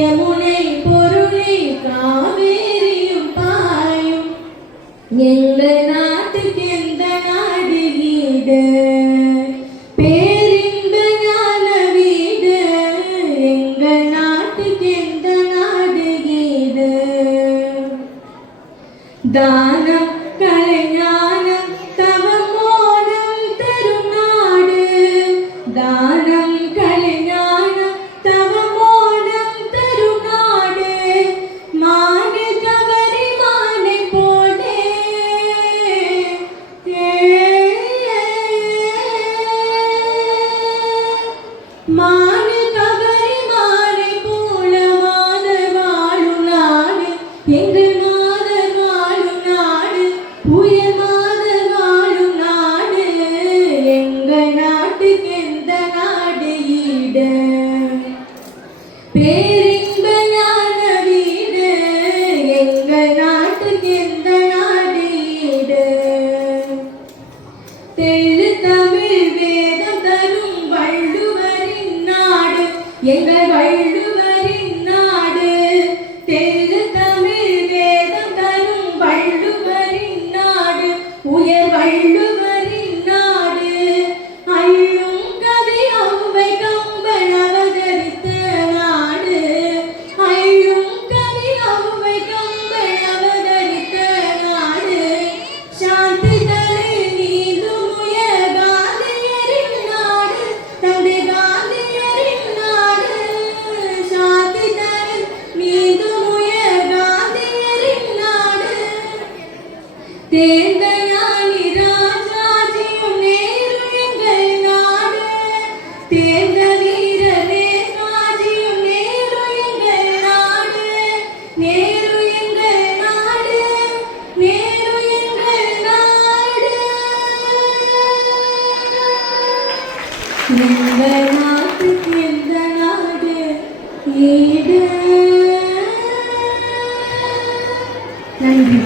யமுனை பொருளை காவேரியும் பாயும் எங்க நாட்டுக்கு எந்த நாடு ஈடு பேரின்ப ஞான வீடு எங்க நாட்டுக்கு எந்த நாடு ஈடு தானம் கலைஞானம் தவம் மோனம் தரும் நாடு தானம் கலைஞானம் தவம் மோனம் தரும் நாடு மாடு கவரி மானை போலே மாடு கவரி மானை போல மாதர் வாழும் நாடு எங்கள் மாதர் வாழும் நாடு உயர் மாதர் வாழும் நாடு எங்கள் நாட்டுக்கு எந்த நாடு ஈடு பேரின்ப ஞான வீடு எங்கள் நாட்டுக்கு எந்த நாடு ஈடு தெள்ளு தமிழ் வேதம் தரும் வள்ளுவரின் நாடு எங்கள் வள்ளுவரின் நாடு தெள்ளு தமிழ் வேதம் தரும் வள்ளுவரின் நாடு உயர் வள்ளுவரின் நாடு அள்ளும் கவி ஔவை கம்பன் அவதரித்த நாடு அள்ளும் கவி ஔவை கம்பன் அவதரித்த நாடு சாந்தி தலை நீதும் உயர் காந்தியரின் நாடு தந்தை காந்தியரின் நாடு சாந்தி தலை நீதும் உயர் காந்தியரின் நாடு தேர்ந்த ஞானி ராஜாஜியும் நேரு எங்கள் நாடு தேர்ந்த வீர நேதாஜியும் நேரு எங்கள் நாடு நேரு எங்கள் நாடு நேரு எங்கள் நாடு எங்கள் நாட்டுக்கு எந்த நாடு ஈடு நன்றி.